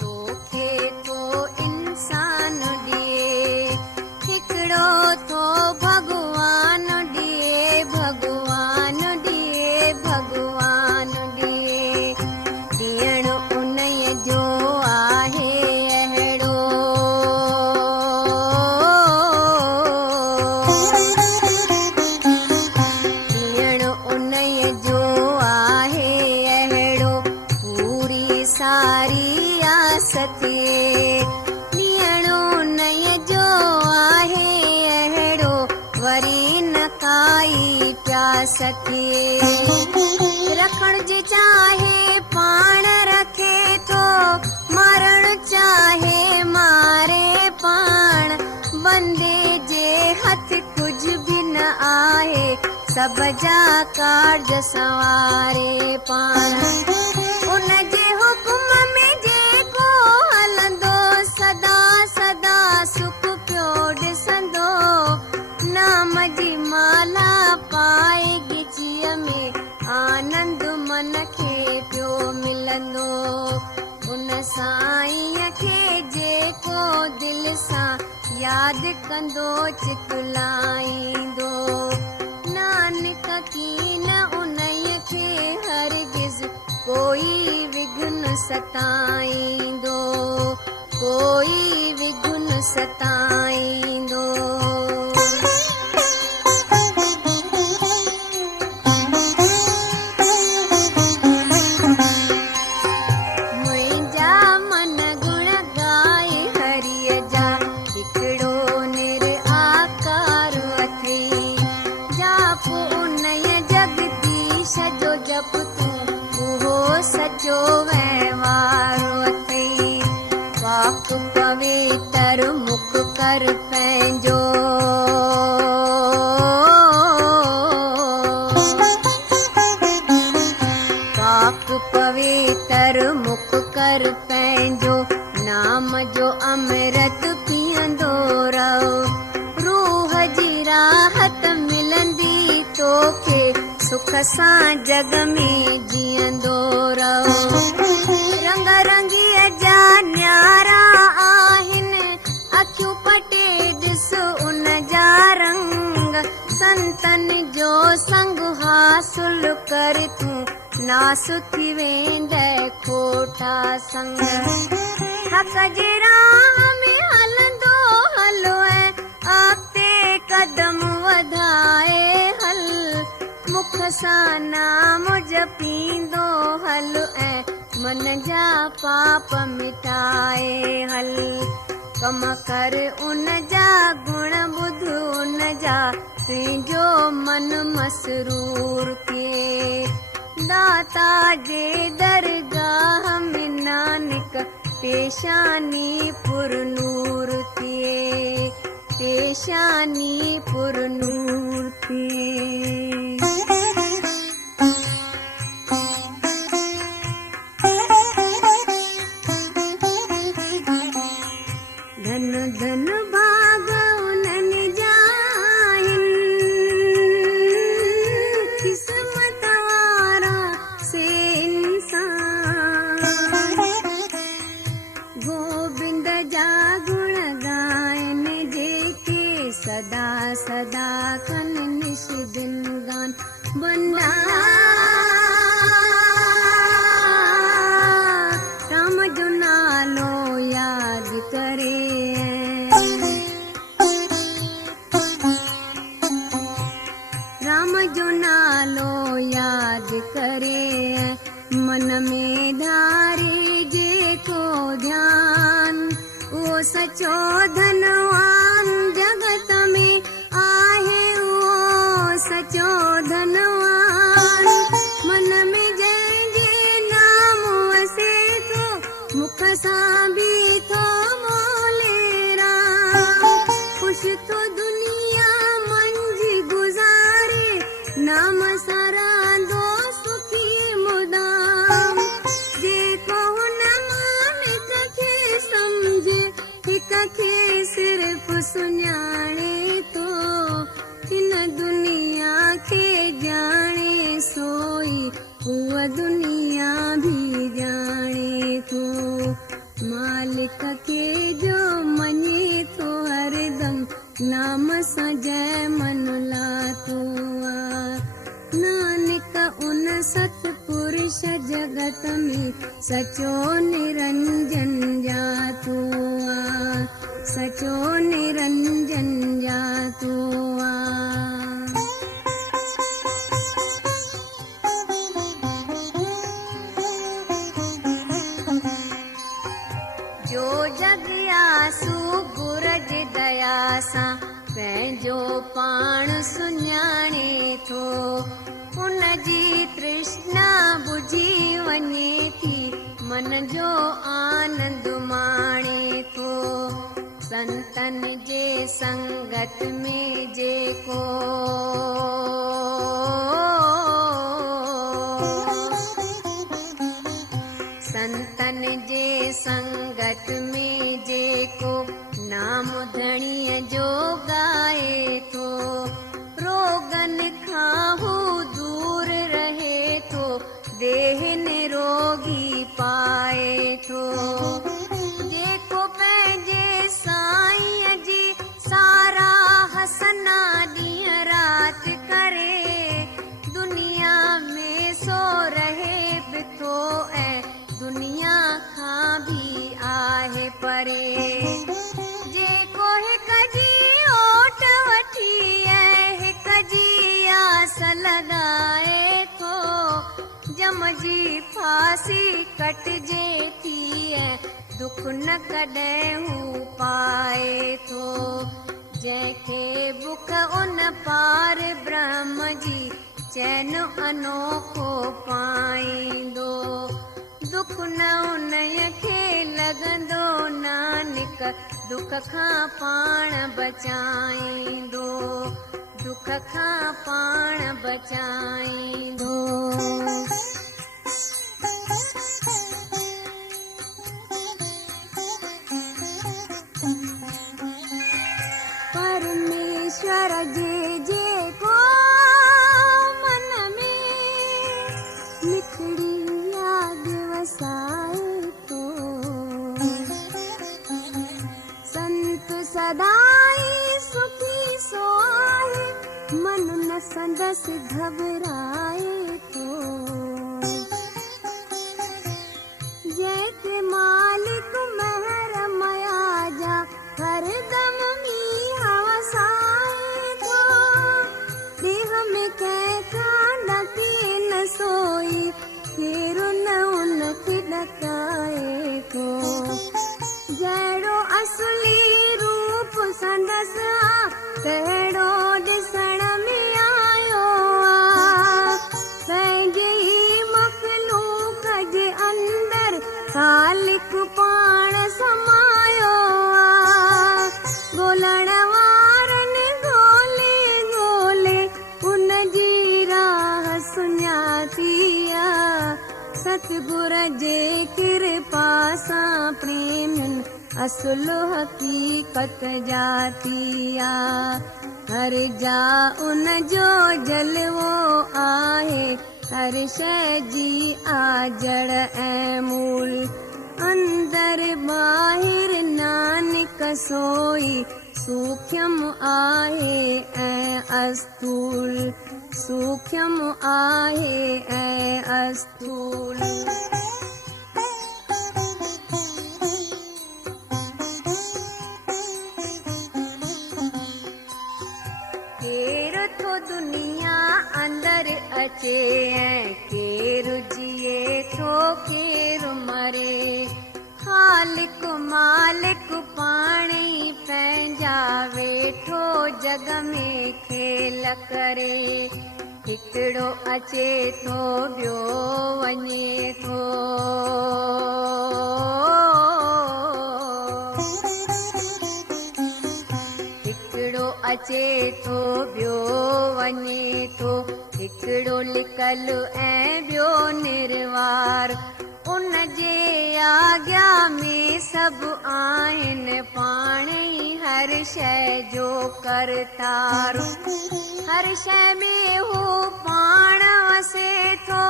तोखे तो इंसान ॾिए, हिकिड़ो तो भॻवान ॾिए, भॻवान ॾिए, भॻवान ॾिए। ॾियणु उन्हीअ जो आहे अहिड़ो, ॾियणु उन्हीअ जो आहे अहिड़ो, पूरी सारी आस थिए। ॾियणु उन्हीअ जो आहे अहिड़ो, वरी न काई प्यास थिए। रखण जे चाहे पाण रखे थो, मारण चाहे मारे पाण। बंदे जे हथ कुझु बि न आहे, सभ जा कार्ज संवारे पाण। उनजे हुकुम में जेको हलंदो, सदा सदा सुख पियो ॾिसंदो। नाम जी माला पाए गिचीअ में, आनंद मन खे पियो मिलंदो। उन साईंअ खे जेको दिलि सां यादि कंदो, चितलाईंदो। नानक कीन उन्हीअ खे हरगिज़ कोई विघ्न सताईंदो, कोई विघ्न सताईंदो। मुंहिंजा मन गुण गाए हरिअ जा, हिकिड़ो निराकार अथई। जाप उन्हीअ जगदीश जो जप तूं, उहो सचो वहिंवारो अथई। वाक पवित्र मुख कर पंहिंजो, वाक पवित्र मुख कर पंहिंजो। नाम जो अमृत पीअंदो रहो, रूह जी राहत मिलंदी तोखे। सुख सां जग में जीअंदो रहो। रंग रंगीअ जा न्यारा आहिनि, अखियूं पटे ॾिस उन जा रंग। संतनि जो संग हासिल कर तूं, नास थी वेंदे खोटा संग। हक़ जे राह में हलंदो हलो ऐं अॻिते कदम वधाए हल। मुख सां नाम जपींदो हल ऐं मन जा पाप मिटाए हल। कम कर उन जा गुण ॿुध उन जा, तुंहिंजो मन मसरूर थिए। दाता जे दरगाह में नानक पेशानी पुरनूर थिए, पेशानी पुरनूर थिए। धन धन भाग उन्हनि जा आहिनि, किस्मत वारा से इंसान। गोबिंद जा गुण गाइनि जेके, सदा सदा कन निश दिन गान। बंदा राम जो नालो यादि करे, राम जो नालो यादि करे। मन में धारे जेको ध्यान, उहो सचो धनवान जगत में आहे, उहो सचो धनवान। मन में जंहिंजे नाम वसे थो, मुख सां बि थो मोले राम। ख़ुशि तो दुनिया मंझि गुज़ारे, नाम सां रहंदो सुखी मुदाम। जेको हुन मालिक खे सम्झे, हिक खे सिर्फ़ सुञाणे थो। हिन दुनिया खे ॼाणे सोई, उहा दुनिया बि ॼाणे थो। मालिक खे जो मञे थो हरदम, नाम सां जय मन लाथो आ। नानक उन सतपुरुष जगत में सचो निरंजन जातो आ, सचो निरंजन जातो आ। जो जग आसू गुर जी दया सां पंहिंजो पाण सुञाणे थो, उन जी तृष्णा बुझी वञे थी, मन जो आनंद माणे थो। संतन जे संगत में जेको संतन जे संगत में जेको नाम धणीअ जो गाए थो, रोगन खां हू दूर रहे थो, देह निरोगी पाए थो। जेको पंहिंजे साईंअ जी सारा हसना ॾींहं राति करे, दुनिया में सो रहे बि थो ऐं दुनिया खां बि आहे परे। जेको हिक जी ओट वठी ऐं हिक जी आस लॻाए थो, जम जी फांसी कटिजे थी ऐं दुख न कॾहिं हू पाए थो। जंहिंखे बुख उन पार ब्रह्म जी चैन अनोखो पाईंदो, दुख न उन खे लॻंदो, नानक दुख खां पाण बचाईंदो, दुख खां पाण बचाईंदो। परमेश्वर जे जेको मन में मिठड़ी याद वसाए थो, संत सदाई सुखी सो आहे, मन न संदसि घबराए थो। जंहिंखे मालिक महर मया जा हरदम मींहं वसाए थो, देह में कंहिंखां ॾके न सोई, केरु न उन खे ॾकाए थो। जहिड़ो असली रूप संदसि आ, तहिड़ो ॾिसण में आयो आ। पंहिंजे ई मखलूक जे अंदर ख़ालिक पाण समायो आ। ॻोल्हण वारनि ॻोल्हे ॻोल्हे उन जी राह सुञाती आ। सतगुर जे कृपा सां प्रेमियुनि असुल हक़ीक़त जाती आ। हर जा उन जो जलवो आहे, हर शइ जी आजड़ ऐं मूल। अंदर ॿाहिर नानक सोई, सूक्ष्म आहे ऐं अस्थूल, सूक्ष्म आहे ऐं अस्थूल। केरु थो दुनिया अंदर अचे ऐं केरु जिए थो केरु मरे, ख़ालिक मालिक पाण ई पंहिंजा वेठो जग में खेल करे। हिकिड़ो अचे थो ॿियो वञे थो, हिकिड़ो अचे थो ॿियो वञे थो, हिकिड़ो लिकल ऐं ॿियो निर्वार। उन जे आज्ञा में सभु आहिनि, पाण ई हर शइ जो करतार। हर शइ में हू पाण वसे थो,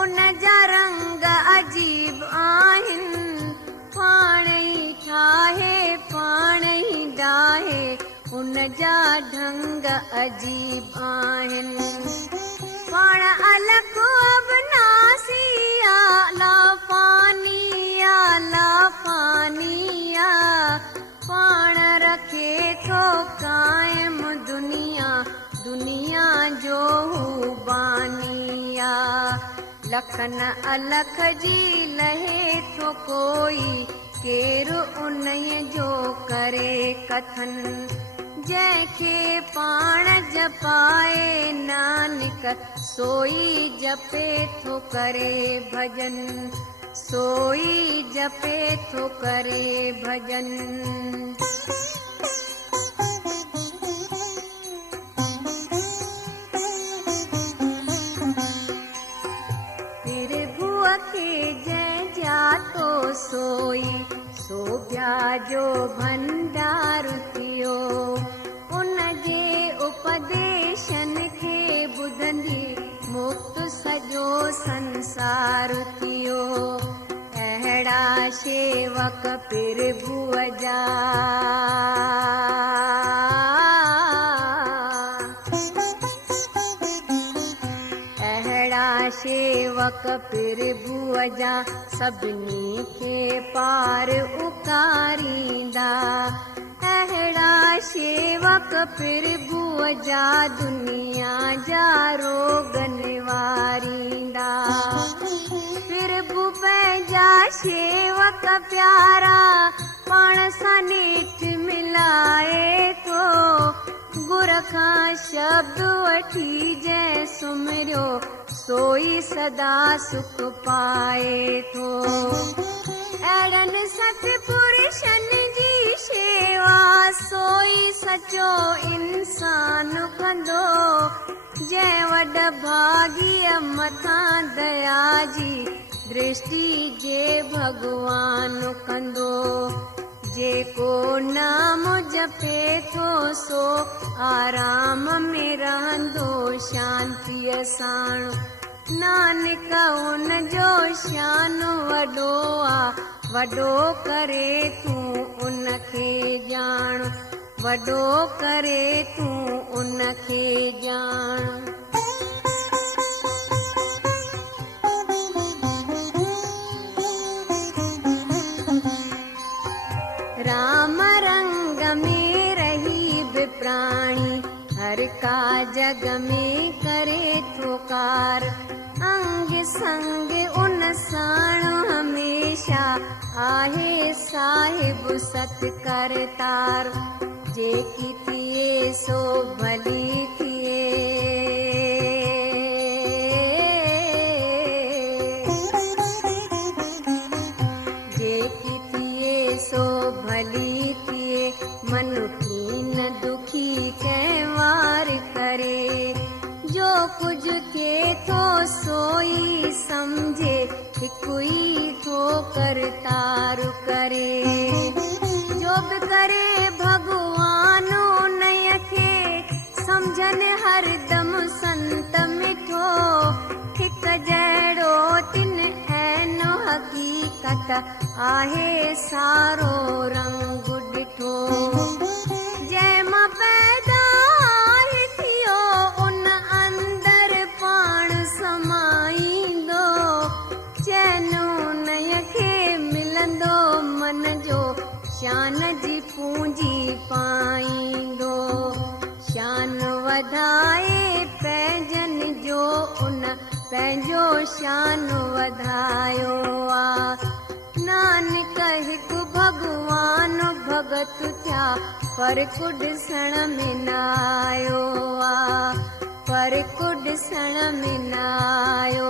उन जा रंग अजीब आहिनि। उन जा ढंग अजीब आहिनि। पाण अलॻ अबनासी आला पानिया लाफानिया, पाण रखे थो क़ाइम दुनिया दुनिया जो हू बानिया। लखन अलख जी लहे थो कोई, केरु उन जो करे कथन। जंहिंखे पाण जपाए नानक, सोई जपे थो करे भजन, सोई जपे थो करे भजन। प्रभुअ खे जंहिं जातो सोई, सो ब्याजो भंडार थियो। उन जे उपदेशन खे ॿुधंदी मुक्त सॼो संसार थियो। अहिड़ा शेवक प्रभुअ जा, अहिड़ा शेवक प्रभुअ जा, सभिनी खे पार उकारींदा। अहिड़ा शेवक प्रभुअ जा, दुनिया जा रोग निवारींदा। प्रभु पंहिंजा शेवक प्यारा, पाण सां नेठ मिलाए थो। गुर खां शब्द वठी जंहिं सुमिरियो, सोई सदा सुख पाए थो। अहिड़नि सतपुरुषनि जी शेवा, सोई सचो इंसान कंदो। जंहिं वॾ भाॻीअ मथां दया जी दृष्टि जे भॻवान कंदो। जेको नाम जपे थो, सो आराम में रहंदो शांतीअ साण। नानक उन जो शान वॾो आ, वॾो करे तूं उन खे ॼाण, वॾो करे तूं उन खे ॼाण। राम रंग में रही बि प्राणी, हर का जग में करे थो कार। अंग संग उन साण हमेशा आहे साहिब सत करतार। जेकी थिए सो भली थिए, जेकी थिए सो भली थिए। मनुखी न दुखी कंहिं वार करे, जो कुझु थिए थो सोई सम्झे। हिकु ई थो करतार करे, जो बि करे भॻवान उन्हीअ खे सम्झनि हरदम संत मिठो। हिकु जहिड़ो तिन ऐनो हक़ीक़त आहे सारो रंग ॾिठो। जंहिं मां पैदा थियो उन अंदर पाण समाईंदो। चैन उन्हीअ खे मिलंदो, मन जो शान जी पूंजी पाईंदो। शान वधाए पंहिंजनि जो, उन पंहिंजो शान वधायो आ। नानक हिकु भॻवान भगत थिया, पर ॾिसण में न आयो आ, पर ॾिसण में न आयो।